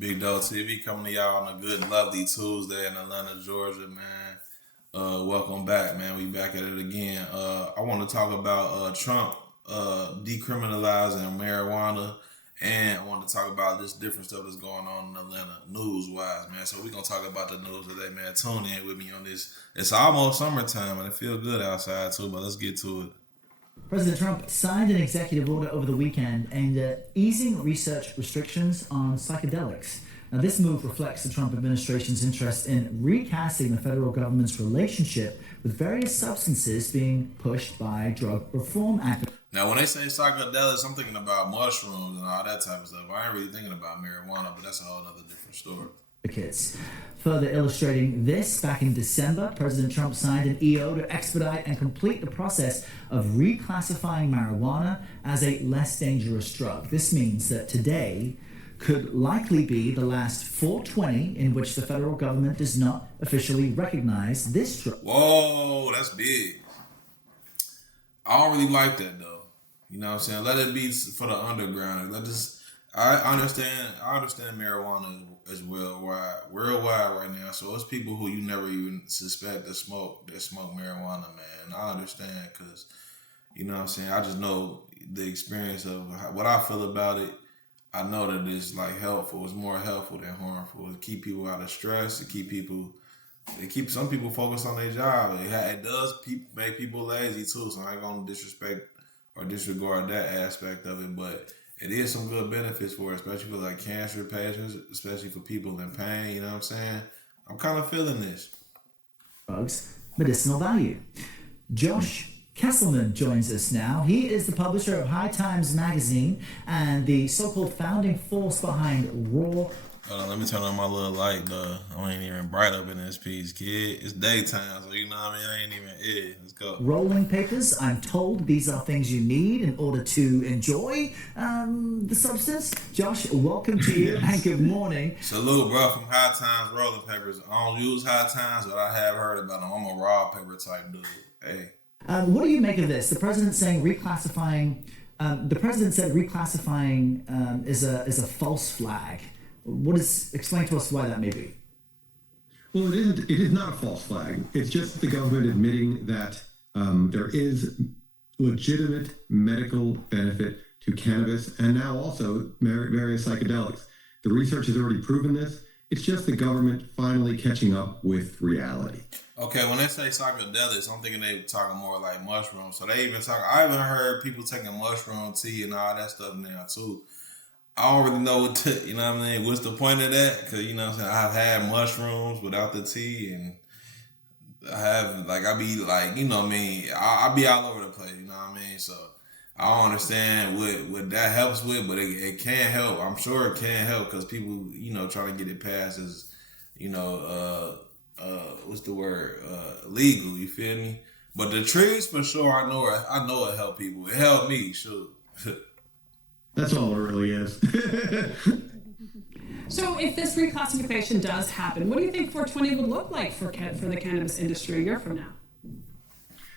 Big Dog TV coming to y'all on a good, lovely Tuesday in Atlanta, Georgia, man. Welcome back, man. We back at it again. I want to talk about Trump decriminalizing marijuana, and I want to talk about this different stuff that's going on in Atlanta, news-wise, man. So we're going to talk about the news today, man. Tune in with me on this. It's almost summertime, and it feels good outside, too, but let's get to it. President Trump signed an executive order over the weekend aimed at easing research restrictions on psychedelics. Now, this move reflects the Trump administration's interest in recasting the federal government's relationship with various substances being pushed by drug reform activists. Now, when they say psychedelics, I'm thinking about mushrooms and all that type of stuff. I ain't really thinking about marijuana, but that's a whole other different story. Further illustrating this, back in December, President Trump signed an EO to expedite and complete the process of reclassifying marijuana as a less dangerous drug. This means that today could likely be the last 420 in which the federal government does not officially recognize this drug. Whoa, that's big. I don't really like that, though. You know what I'm saying? Let it be for the underground. I understand marijuana is worldwide right now. So it's people who you never even suspect that smoke marijuana, man. I understand because, you know what I'm saying, I just know the experience of what I feel about it. I know that it's like helpful. It's more helpful than harmful. It keep people out of stress. It keep some people focused on their job. It does make people lazy too. So I ain't gonna disrespect or disregard that aspect of it, but it is some good benefits for it, especially for like cancer patients, especially for people in pain. You know what I'm saying? I'm kind of feeling this. Drugs, medicinal value. Josh Kesselman joins us now. He is the publisher of High Times magazine and the so-called founding force behind Raw. Hold on, let me turn on my little light, though. I ain't even bright up in this piece, kid. It's daytime, so you know what I mean? I ain't even, let's go. Rolling papers. I'm told these are things you need in order to enjoy the substance. Josh, welcome to you and good morning. Salute, bro, from High Times Rolling Papers. I don't use High Times, but I have heard about them. I'm a raw paper type dude. Hey. What do you make of this? The president saying reclassifying. The president said reclassifying is a false flag. Explain to us why that may be. Well, it is not a false flag. It's just the government admitting that there is legitimate medical benefit to cannabis and now also various psychedelics. The research has already proven this. It's just the government finally catching up with reality. Okay, when they say psychedelics, I'm thinking they talking more like mushrooms. So they even talk. I even heard people taking mushroom tea and all that stuff now too. I don't really know you know what I mean? What's the point of that? Because, you know what I'm saying, I've had mushrooms without the tea, and I be like, you know what I mean? I be all over the place, you know what I mean? So I don't understand what that helps with, but it can help. I'm sure it can help because people, you know, try to get it passed as, you know, what's the word? Legal, you feel me? But the trees, for sure, I know it helped people. It helped me, sure. That's all it really is. So if this reclassification does happen, what do you think 420 would look like for the cannabis industry a year from now?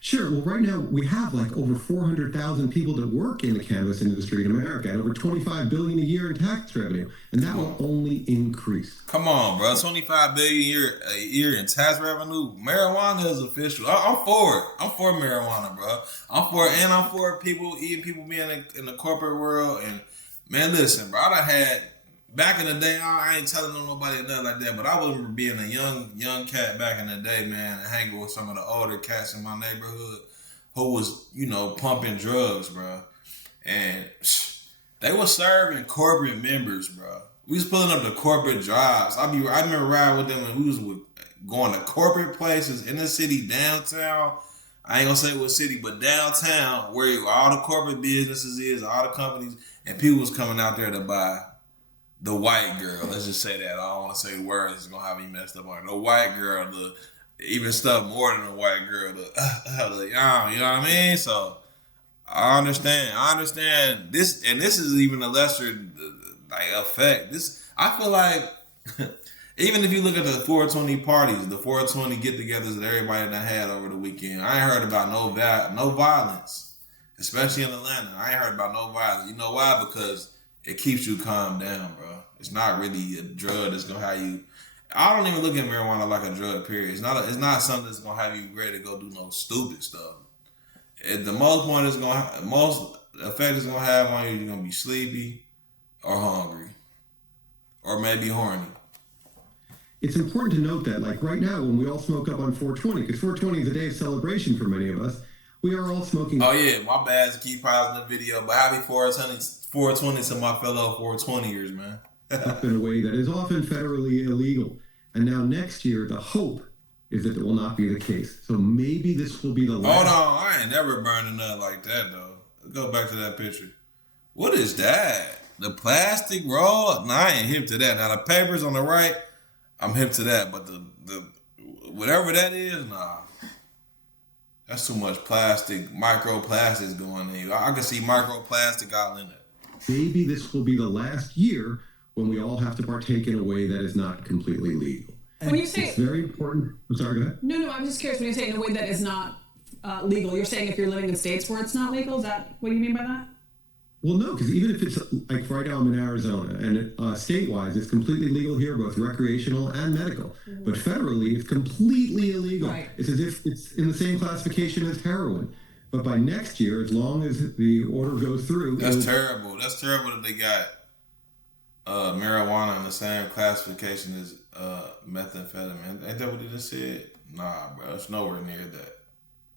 Sure. Well, right now we have like over 400,000 people that work in the cannabis industry in America and over $25 billion a year in tax revenue. And that will only increase. Come on, bro. $25 billion a year in tax revenue. Marijuana is official. I'm for it. I'm for marijuana, bro. I'm for people being in the corporate world. And man, listen, bro, I had back in the day, I ain't telling nobody nothing like that, but I was being a young cat back in the day, man, and hanging with some of the older cats in my neighborhood who was, you know, pumping drugs, bro. And they was serving corporate members, bro. We was pulling up the corporate drives. I remember riding with them when we was going to corporate places in the city, downtown. I ain't gonna say what city, but downtown, where all the corporate businesses is, all the companies, and people was coming out there to buy the white girl. Let's just say that. I don't want to say words. It's going to have me messed up on it. The white girl, even stuff more than the white girl, you know what I mean? So I understand this, and this is even a lesser effect. I feel like even if you look at the 420 parties, the 420 get-togethers that everybody done had over the weekend, I ain't heard about no violence, especially in Atlanta. I ain't heard about no violence. You know why? Because it keeps you calm down, bro. It's not really a drug that's gonna have you. I don't even look at marijuana like a drug. Period. It's not something that's gonna have you ready to go do no stupid stuff. At the most point, most effect it's gonna have on you. You're gonna be sleepy, or hungry, or maybe horny. It's important to note that, like right now, when we all smoke up on 420, because 420 is a day of celebration for many of us, we are all smoking. Oh yeah, my bad to keep pausing the video, but happy 420 to my fellow 420ers, man. Up in a way that is often federally illegal. And now next year, the hope is that it will not be the case. So maybe this will be the last. Hold on, I ain't never burning nothing like that though. Go back to that picture. What is that? The plastic roll? Nah, I ain't hip to that. Now the papers on the right, I'm hip to that, but the whatever that is, nah. That's too much plastic, microplastics going in. I can see microplastic all in it. Maybe this will be the last year when we all have to partake in a way that is not completely legal. When you say it's very important. I'm sorry, go ahead. No, I'm just curious. When you say in a way that is not legal, you're saying if you're living in states where it's not legal. Is that what you mean by that? Well, no, because even if it's like right now I'm in Arizona, and state-wise it's completely legal here, both recreational and medical. Mm-hmm. But federally, it's completely illegal. Right. It's as if it's in the same classification as heroin. But by next year, as long as the order goes through, that's terrible. That's terrible that they got marijuana in the same classification as methamphetamine. Ain't that what they just said? Nah, bro, it's nowhere near that.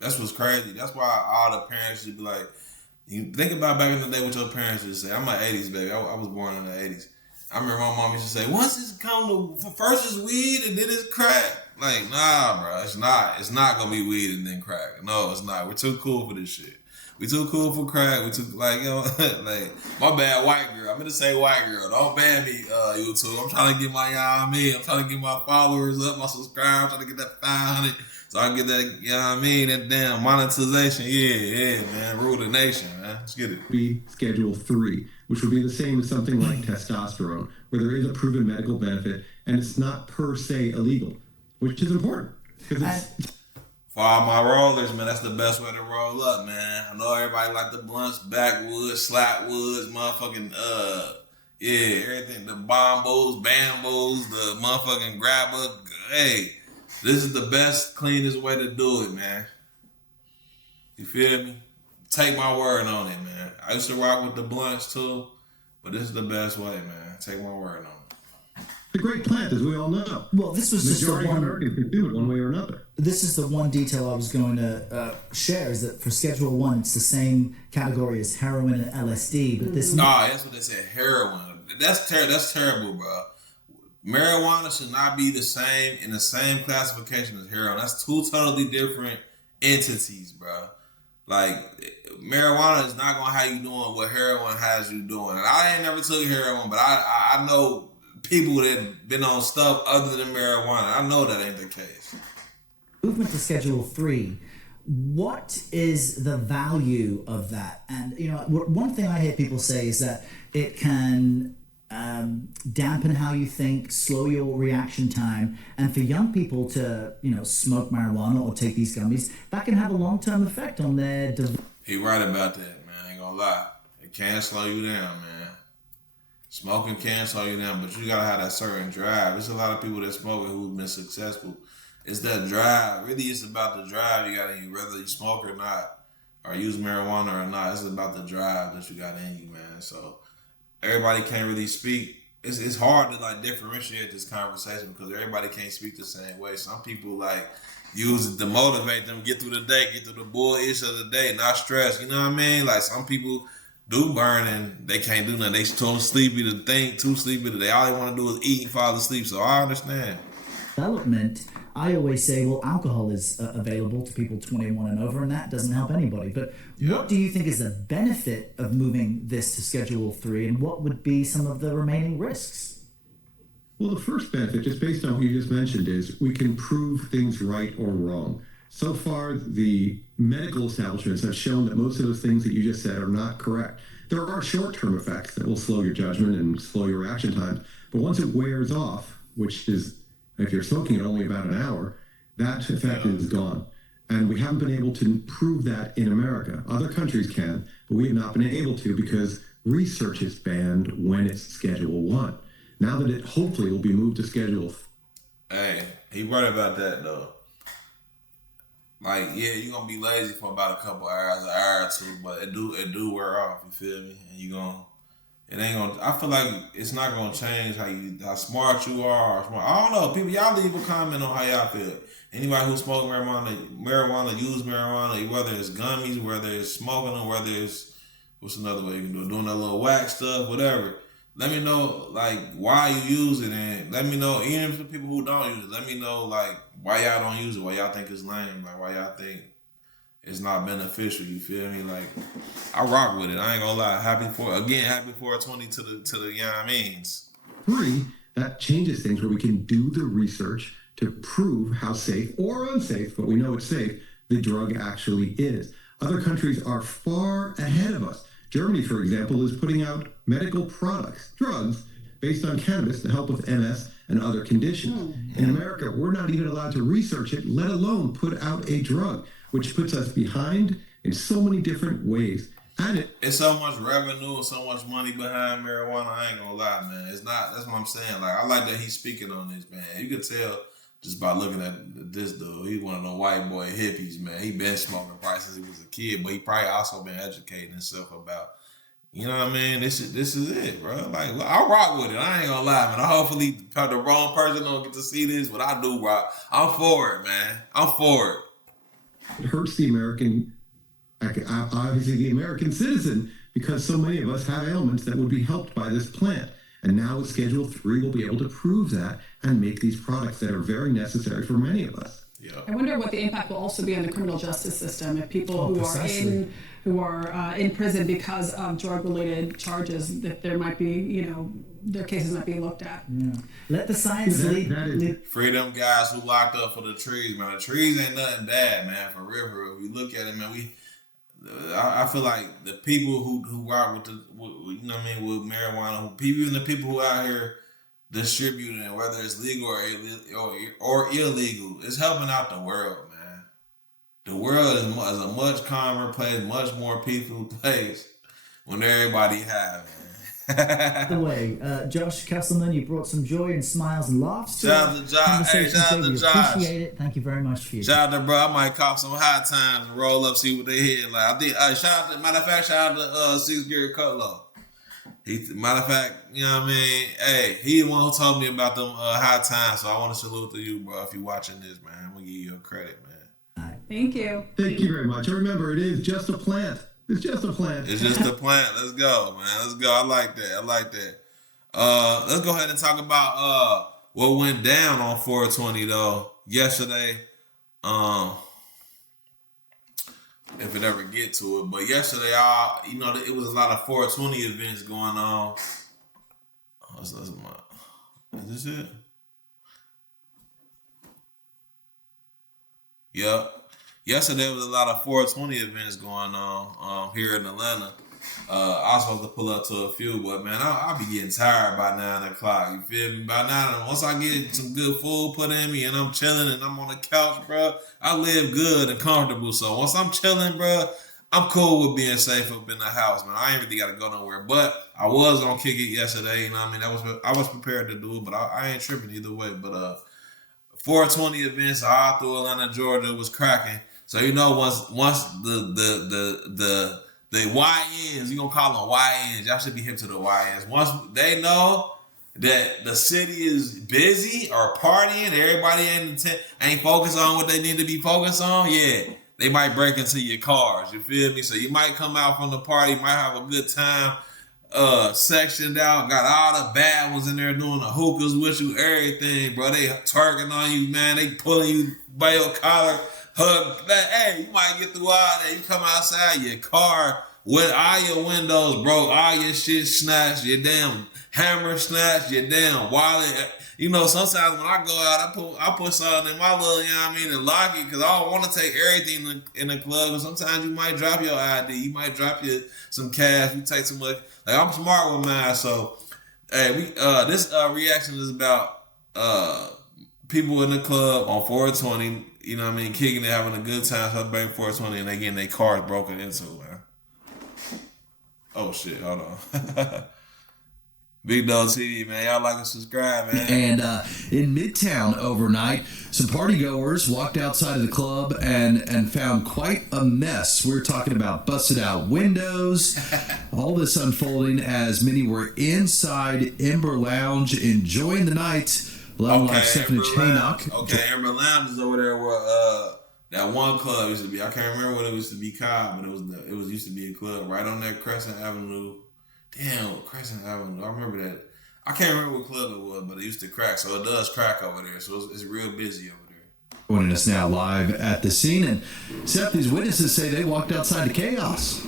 That's what's crazy. That's why all the parents should be like, you think about back in the day what your parents used to say. I'm an 80s baby. I was born in the 80s. I remember my mom used to say, once it's come to, first it's weed and then it's crack. Like, nah, bro, it's not. It's not going to be weed and then crack. No, it's not. We're too cool for this shit. We too cool for crack. We too, like, you know, like, my bad, white girl. I'm going to say white girl. Don't ban me, YouTube. I'm trying to get my, I'm trying to get my followers up, my subscribers. I'm trying to get that 500. So I can get that, you know what I mean, that damn monetization. Yeah, man. Rule the nation, man. Let's get it. Be Schedule 3, which would be the same as something like testosterone, where there is a proven medical benefit, and it's not per se illegal, which is important. Because for all my rollers, man, that's the best way to roll up, man. I know everybody like the blunts, backwoods, slapwoods, motherfucking, everything. The bombos, bambos, the motherfucking grabber. Hey, this is the best, cleanest way to do it, man. You feel me? Take my word on it, man. I used to rock with the blunts too, but this is the best way, man. Take my word on it. It's a great plant, as we all know. Well, this was just the one. Americans consume it one way or another. This is the one detail I was going to share, is that for Schedule 1, it's the same category as heroin and LSD, but this... Nah, that's what they said, heroin. That's terrible, bro. Marijuana should not be the same in the same classification as heroin. That's two totally different entities, bro. Like, marijuana is not going to have you doing what heroin has you doing. And I ain't never took heroin, but I know people that been on stuff other than marijuana. I know that ain't the case. Movement to Schedule 3, what is the value of that? And, you know, one thing I hear people say is that it can dampen how you think, slow your reaction time, and for young people to, you know, smoke marijuana or take these gummies, that can have a long-term effect on their... He right about that, man. I ain't gonna lie. It can slow you down, man. Smoking can slow you down, but you gotta have that certain drive. There's a lot of people that smoke who've been successful. It's that drive. Really, it's about the drive you got in you, whether you smoke or not, or use marijuana or not. It's about the drive that you got in you, man. So everybody can't really speak. It's hard to like differentiate this conversation because everybody can't speak the same way. Some people like use it to motivate them, get through the day, get through the bullish of the day, not stress. You know what I mean? Like some people do burn and they can't do nothing. They too sleepy to think, too sleepy to they all they want to do is eat and fall asleep. So I understand. Development, I always say, well, alcohol is available to people 21 and over, and that doesn't help anybody. But what do you think is the benefit of moving this to Schedule 3, and what would be some of the remaining risks? Well, the first benefit, just based on what you just mentioned, is we can prove things right or wrong. So far, the medical establishments have shown that most of those things that you just said are not correct. There are short-term effects that will slow your judgment and slow your reaction time, but once it wears off, which is, if you're smoking it only about an hour, that effect is gone. And we haven't been able to prove that in America. Other countries can, but we have not been able to because research is banned when it's Schedule 1. now that it hopefully will be moved to Schedule. Hey, he right about that though. Like, yeah, you're gonna be lazy for about a couple hours, an hour or two, but it do wear off, you feel me? And it ain't gonna, I feel like it's not gonna change how smart you are or smart. I don't know, people, y'all leave a comment on how y'all feel. Anybody who smoke marijuana, use marijuana, whether it's gummies, whether it's smoking them, whether it's, what's another way you can do it, doing that little wax stuff, whatever. Let me know, like, why you use it, and let me know, even for people who don't use it, let me know, like, why y'all don't use it, why y'all think it's lame, like, why y'all think it's not beneficial, you feel me? Like, I rock with it, I ain't gonna lie. Happy 420 to the you know what I mean? 3, that changes things where we can do the research to prove how safe or unsafe, but we know it's safe, the drug actually is. Other countries are far ahead of us. Germany, for example, is putting out medical products, drugs, based on cannabis to help with MS and other conditions. In America, we're not even allowed to research it, let alone put out a drug, which puts us behind in so many different ways. And it's so much revenue and so much money behind marijuana, I ain't gonna lie, man. It's not, that's what I'm saying. Like, I like that he's speaking on this, man. You can tell just by looking at this dude. He's one of the white boy hippies, man. He been smoking probably since he was a kid, but he probably also been educating himself about, you know what I mean? This is it, bro. Like, I rock with it. I ain't gonna lie, man. I hopefully the wrong person don't get to see this, but I do rock. I'm for it, man. I'm for it. It hurts the American, obviously the American citizen, because so many of us have ailments that would be helped by this plant. And now with Schedule 3, we'll be able to prove that and make these products that are very necessary for many of us. Yeah. I wonder what the impact will also be on the criminal justice system if people who are in prison because of drug-related charges, that there might be, their cases might be looked at. Yeah. Let the science lead. Free them guys who locked up for the trees, man. The trees ain't nothing bad, man. For real. If we look at it, man, I feel like the people who rock with with marijuana, even the people who out here distributing it, whether it's legal or illegal, it's helping out the world, man. The world is a much calmer place, much more peaceful place when everybody have it. By the way, Josh Kesselman, you brought some joy and smiles and laughs to shout out to Josh. Hey, shout out to Josh. Appreciate it. Thank you very much for you. Shout out to bro. I might cop some high times and roll up, see what they hit. Like, I think. Shout out to 6 Gary Cutlow. Matter of fact, you know what I mean? Hey, he the one who told me about them high times, so I want to salute to you, bro. If you're watching this, man, I'm going to give you your credit, man. All right. Thank you. Thank you very much. And remember, it is just a plant. It's just a plant. It's just a plant. Let's go, man. Let's go. I like that. Let's go ahead and talk about what went down on 420, though, yesterday. If it ever get to it. But yesterday, it was a lot of 420 events going on. Is this it? Yep. Yesterday was a lot of 420 events going on here in Atlanta. I was supposed to pull up to a few, but man, I'll be getting tired by 9 o'clock. You feel me? By 9, once I get some good food put in me and I'm chilling and I'm on the couch, bro, I live good and comfortable. So once I'm chilling, bro, I'm cool with being safe up in the house, man. I ain't really got to go nowhere. But I was gonna kick it yesterday. You know what I mean? I was prepared to do it, but I ain't tripping either way. But 420 events all through Atlanta, Georgia was cracking. So once the YNs, you gonna call them YNs, y'all should be hip to the YNs. Once they know that the city is busy or partying, everybody ain't focused on what they need to be focused on, yeah, they might break into your cars, you feel me? So you might come out from the party, might have a good time, sectioned out, got all the bad ones in there doing the hookahs with you, everything, bro. They twerking on you, man. They pulling you by your collar, hug. Hey, you might get through all that. You come outside your car with all your windows broke, all your shit snatched, your damn hammer snatched, your damn wallet. Sometimes when I go out, I put something in my little, and lock it because I don't want to take everything in the club. And sometimes you might drop your ID, you might drop some cash, you take some much. Like, I'm smart with mine, so hey, this reaction is about people in the club on 420. You know what I mean, kicking it, having a good time, celebrating 420, and they getting their cars broken into, man. Oh shit, hold on. Big Dog TV, man. Y'all like and subscribe, man. And in Midtown overnight, some partygoers walked outside of the club and found quite a mess. We're talking about busted out windows, all this unfolding as many were inside Ember Lounge enjoying the night. Like Stephanie Chaynock. Okay, Ember Lounge is over there where that one club used to be. I can't remember what it used to be called, but it was used to be a club right on that Crescent Avenue. Damn, Crescent Avenue. I remember that. I can't remember what club it was, but it used to crack. So it does crack over there. So it's real busy over there. Joining us now live at the scene. And Seth, these witnesses say they walked outside to chaos.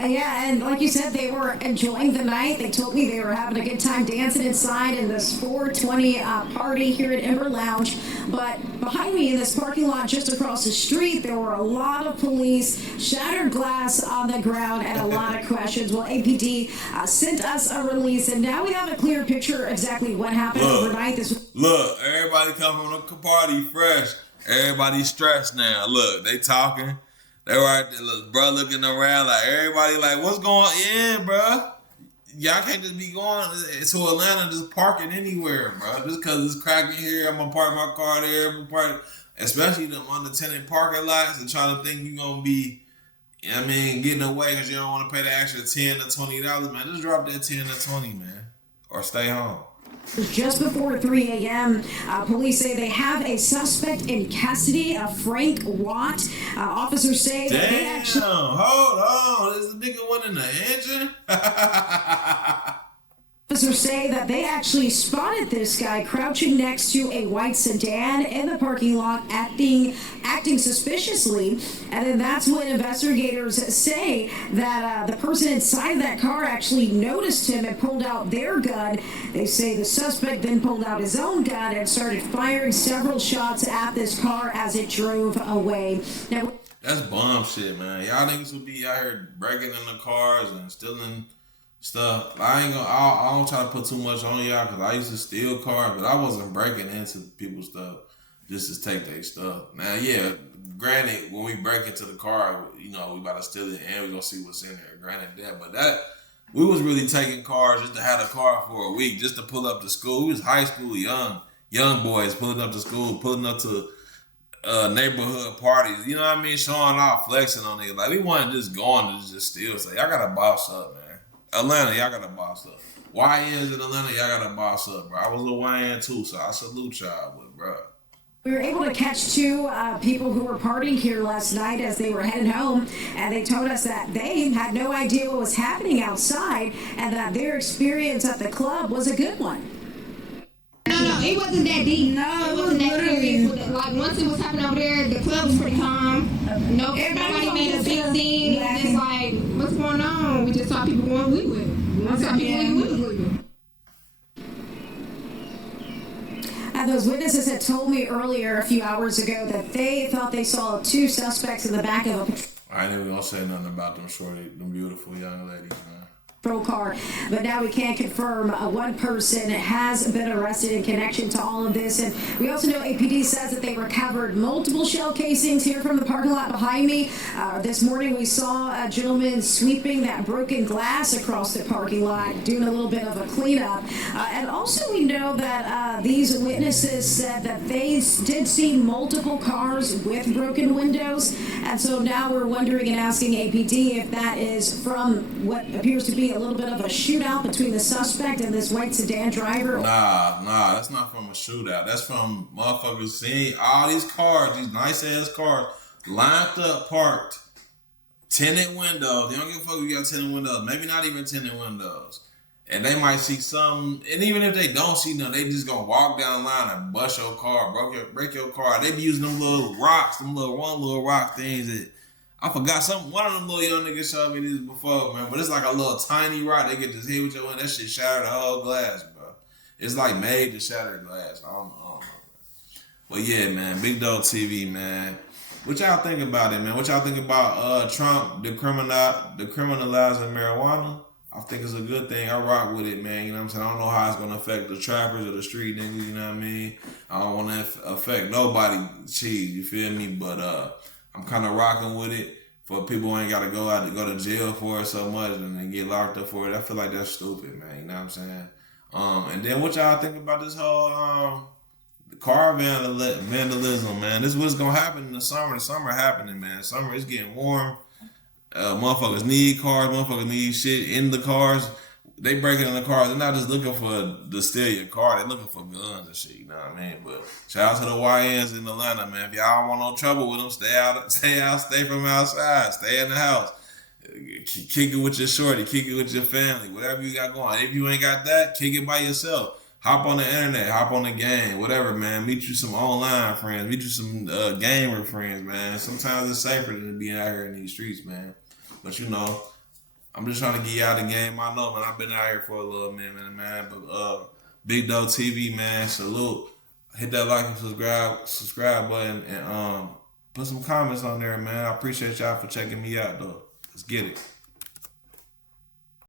Yeah, and like you said, they were enjoying the night. They told me they were having a good time dancing inside in this 420 party here at Ember Lounge. But behind me in this parking lot just across the street, there were a lot of police, shattered glass on the ground, and a lot of questions. Well, APD sent us a release, and now we have a clear picture exactly what happened overnight. Look, everybody come from the party fresh. Everybody stressed now. Look, they talking. They were right there, look, bro, looking around like everybody like, what's going on, bro? Y'all can't just be going to Atlanta just parking anywhere, bro. Just because it's cracking here, I'm going to park my car there. I'm gonna park, especially them untenanted parking lots and try to think you're going to be, getting away because you don't want to pay the extra $10 to $20, man. Just drop that 10 to 20, man, or stay home. Just before 3 a.m., police say they have a suspect in custody, Frank Watt. Officers say that they actually... Hold on. Is the nigga one in the engine? Officers say that they actually spotted this guy crouching next to a white sedan in the parking lot, acting suspiciously. And then that's when investigators say that the person inside that car actually noticed him and pulled out their gun. They say the suspect then pulled out his own gun and started firing several shots at this car as it drove away. Now, that's bomb shit, man. Y'all niggas would be out here breaking in the cars and stealing stuff. I don't try to put too much on y'all because I used to steal cars, but I wasn't breaking into people's stuff just to take their stuff. Now, yeah, granted, when we break into the car, we about to steal it and we gonna see what's in there. Granted that, but we was really taking cars just to have a car for a week, just to pull up to school. We was high school, young boys pulling up to school, pulling up to neighborhood parties. You know what I mean? Showing off, flexing on niggas. Like we wasn't just going to just steal. So y'all gotta boss up, man. Atlanta, y'all gotta boss up. YNs in Atlanta, y'all gotta boss up, bro. I was a YN too, so I salute y'all, but bro. We were able to catch two people who were partying here last night as they were heading home, and they told us that they had no idea what was happening outside and that their experience at the club was a good one. No, it wasn't that deep. No, it wasn't that serious. Like, once it was happening over there, the club was pretty calm. Everybody made a big scene. Just like, what's going on? We just saw people going with it. We saw people going with it. And those witnesses had told me earlier, a few hours ago, that they thought they saw two suspects in the back of a... I ain't even gonna say nothing about them them beautiful young ladies, man. Patrol car, but now we can confirm one person has been arrested in connection to all of this. And we also know APD says that they recovered multiple shell casings here from the parking lot behind me. This morning we saw a gentleman sweeping that broken glass across the parking lot, doing a little bit of a cleanup. And also we know that these witnesses said that they did see multiple cars with broken windows. And so now we're wondering and asking APD if that is from what appears to be a little bit of a shootout between the suspect and this white sedan driver. Nah, that's not from a shootout. That's from motherfuckers seeing all these cars, these nice ass cars, lined up, parked, tinted windows. They don't give a fuck if you got tinted windows. Maybe not even tinted windows. And they might see something, and even if they don't see nothing, they just gonna walk down the line and bust your car, break your car. They be using them little rocks, one little rock things that I forgot one of them little young niggas showed me this before, man. But it's like a little tiny rock they can just hit with your hand. That shit shatter the whole glass, bro. It's like made to shatter glass. I don't know. But yeah, man, Big Dog TV, man. What y'all think about it, man? What y'all think about Trump decriminalizing marijuana? I think it's a good thing. I rock with it, man. You know what I'm saying? I don't know how it's going to affect the trappers or the street niggas, you know what I mean? I don't want to affect nobody, cheese, you feel me? But I'm kind of rocking with it. for people who ain't got to go to jail for it so much and then get locked up for it. I feel like that's stupid, man. You know what I'm saying? And then what y'all think about this whole car vandalism, man? This is what's gonna happen in the summer. The summer happening, man. Summer is getting warm. Motherfuckers need cars. Motherfuckers need shit in the cars. They breaking in the cars. They're not just looking to steal your car. They're looking for guns and shit. You know what I mean? But shout out to the YNs in Atlanta, man. If y'all don't want no trouble with them, stay from outside. Stay in the house. Kick it with your shorty. Kick it with your family. Whatever you got going. If you ain't got that, kick it by yourself. Hop on the internet. Hop on the game. Whatever, man. Meet you some online friends. Meet you some gamer friends, man. Sometimes it's safer than being out here in these streets, man. But you know, I'm just trying to get you out of the game. I know, man. I've been out here for a little minute, man. But Big Doe TV, man. Salute. Hit that like and subscribe button, and put some comments on there, man. I appreciate y'all for checking me out, though. Let's get it.